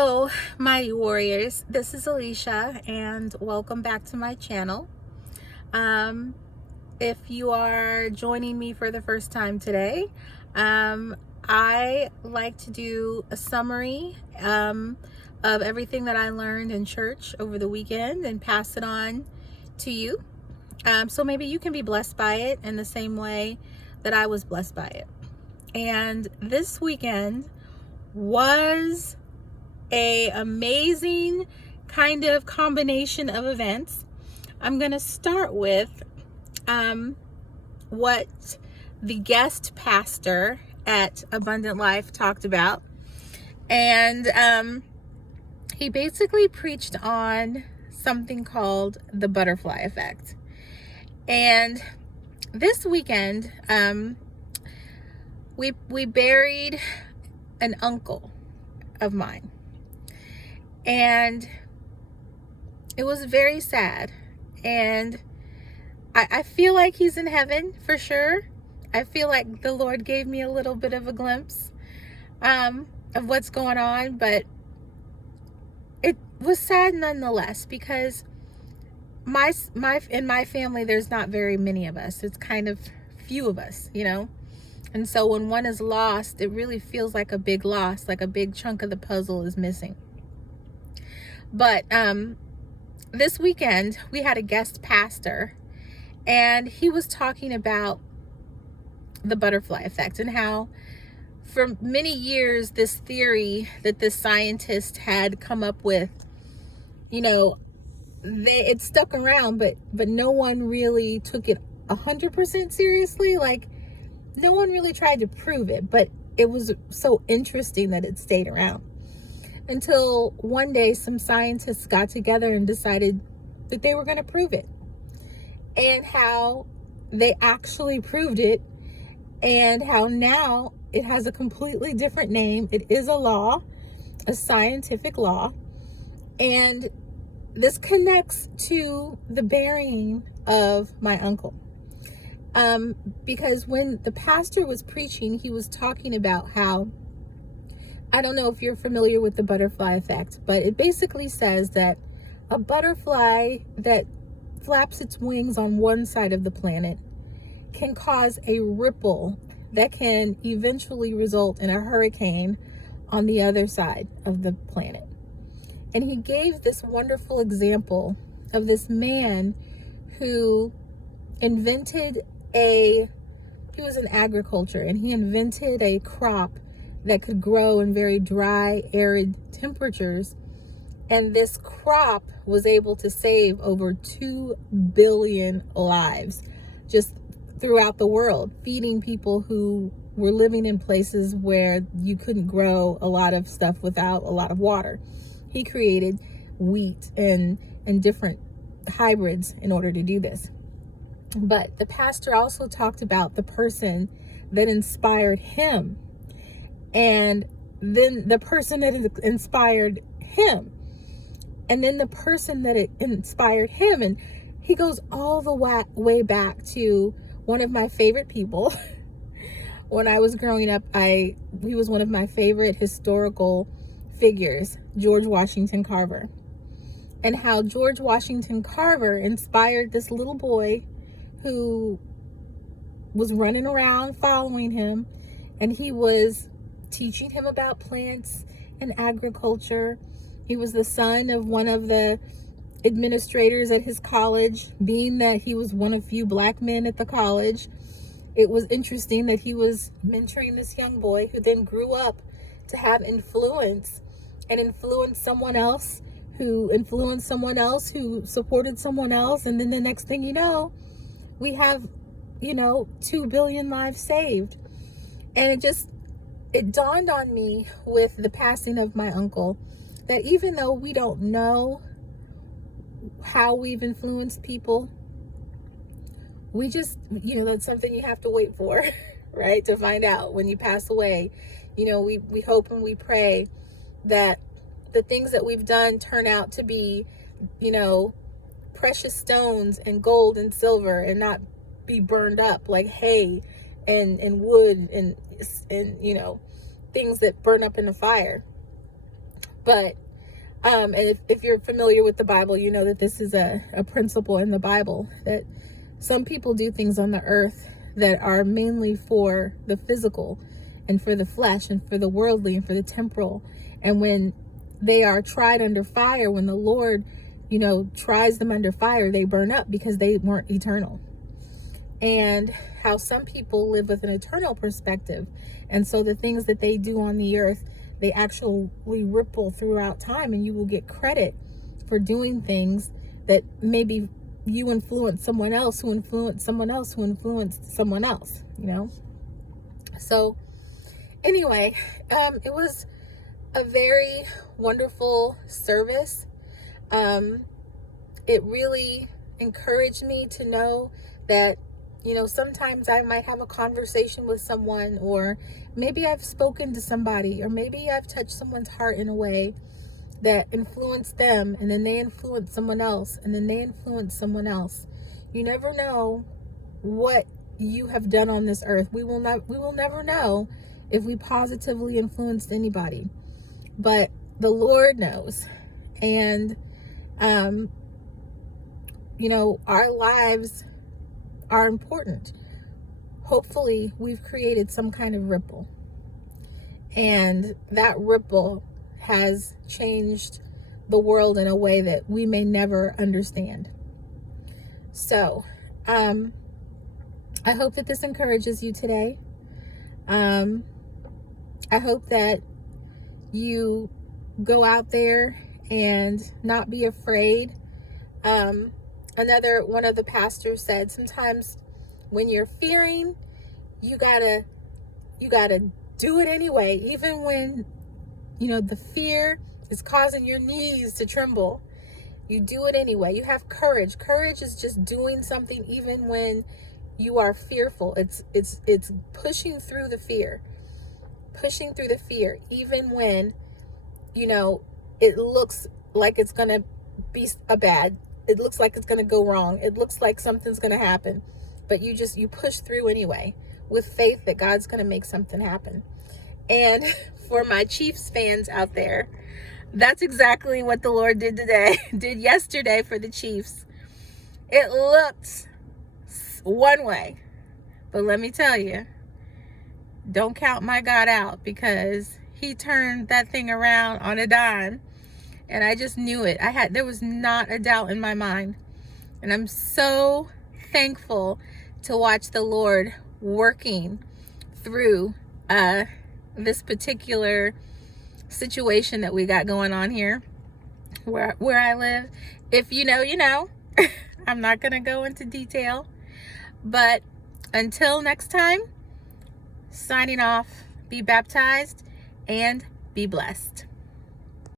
Hello, my warriors. This is Alicia, and welcome back to my channel. Um, if you are joining me for the first time today, I like to do a summary of everything that I learned in church over the weekend and pass it on to you. So maybe you can be blessed by it in the same way that I was blessed by it. And this weekend was a amazing kind of combination of events. I'm going to start with what the guest pastor at Abundant Life talked about. And he basically preached on something called the butterfly effect. And this weekend, we buried an uncle of mine. And it was very sad. And I feel like he's in heaven for sure. I feel like the Lord gave me a little bit of a glimpse of what's going on. But it was sad nonetheless, because in my family, there's not very many of us. It's kind of few of us, And so when one is lost, it really feels like a big loss, like a big chunk of the puzzle is missing. But this weekend, we had a guest pastor, and he was talking about the butterfly effect and how for many years, this theory that this scientist had come up with, it stuck around, but no one really took it 100% seriously. Like, no one really tried to prove it, but it was so interesting that it stayed around. Until one day, some scientists got together and decided that they were going to prove it. And how they actually proved it. And how now it has a completely different name. It is a law, a scientific law. And this connects to the burying of my uncle. Because when the pastor was preaching, he was talking about how, I don't know if you're familiar with the butterfly effect, but it basically says that a butterfly that flaps its wings on one side of the planet can cause a ripple that can eventually result in a hurricane on the other side of the planet. And he gave this wonderful example of this man who invented he was in agriculture, and he invented a crop that could grow in very dry, arid temperatures. And this crop was able to save over 2 billion lives just throughout the world, feeding people who were living in places where you couldn't grow a lot of stuff without a lot of water. He created wheat and different hybrids in order to do this. But the pastor also talked about the person that inspired him, and then the person that inspired him, and then the person that inspired him. And he goes all the way back to one of my favorite people. When I was growing up, he was one of my favorite historical figures, George Washington Carver. And how George Washington Carver inspired this little boy who was running around following him, and he was teaching him about plants and agriculture. He was the son of one of the administrators at his college. Being that he was one of few black men at the college, it was interesting that he was mentoring this young boy who then grew up to have influence and influence someone else who influenced someone else who supported someone else. And then the next thing you know, we have, 2 billion lives saved. And it dawned on me with the passing of my uncle that even though we don't know how we've influenced people, we just, that's something you have to wait for, right? To find out when you pass away. We hope and we pray that the things that we've done turn out to be, precious stones and gold and silver, and not be burned up like hay and wood and things that burn up in the fire. But and if you're familiar with the Bible, you know that this is a principle in the Bible, that some people do things on the earth that are mainly for the physical and for the flesh and for the worldly and for the temporal. And when they are tried under fire, when the Lord, tries them under fire, they burn up because they weren't eternal. And how some people live with an eternal perspective. And so the things that they do on the earth, they actually ripple throughout time, and you will get credit for doing things that maybe you influence someone else who influenced someone else who influenced someone else, So anyway, it was a very wonderful service. It really encouraged me to know that, sometimes I might have a conversation with someone, or maybe I've spoken to somebody, or maybe I've touched someone's heart in a way that influenced them, and then they influence someone else, and then they influence someone else. You never know what you have done on this earth. We will never know if we positively influenced anybody, but the Lord knows. And our lives are important. Hopefully we've created some kind of ripple, and that ripple has changed the world in a way that we may never understand. So I hope that this encourages you today. I hope that you go out there and not be afraid. One of the pastors said, sometimes when you're fearing, you gotta do it anyway, even when the fear is causing your knees to tremble. You do it anyway. You have courage. Courage is just doing something even when you are fearful. It's pushing through the fear, even when it looks like it's gonna be it looks like it's going to go wrong. It looks like something's going to happen, but you push through anyway with faith that God's going to make something happen. And for my Chiefs fans out there, that's exactly what the Lord did yesterday for the Chiefs. It looked one way, but let me tell you, don't count my God out, because he turned that thing around on a dime. And I just knew it. There was not a doubt in my mind. And I'm so thankful to watch the Lord working through this particular situation that we got going on here where I live. If you know, you know. I'm not going to go into detail. But until next time, signing off, be baptized and be blessed.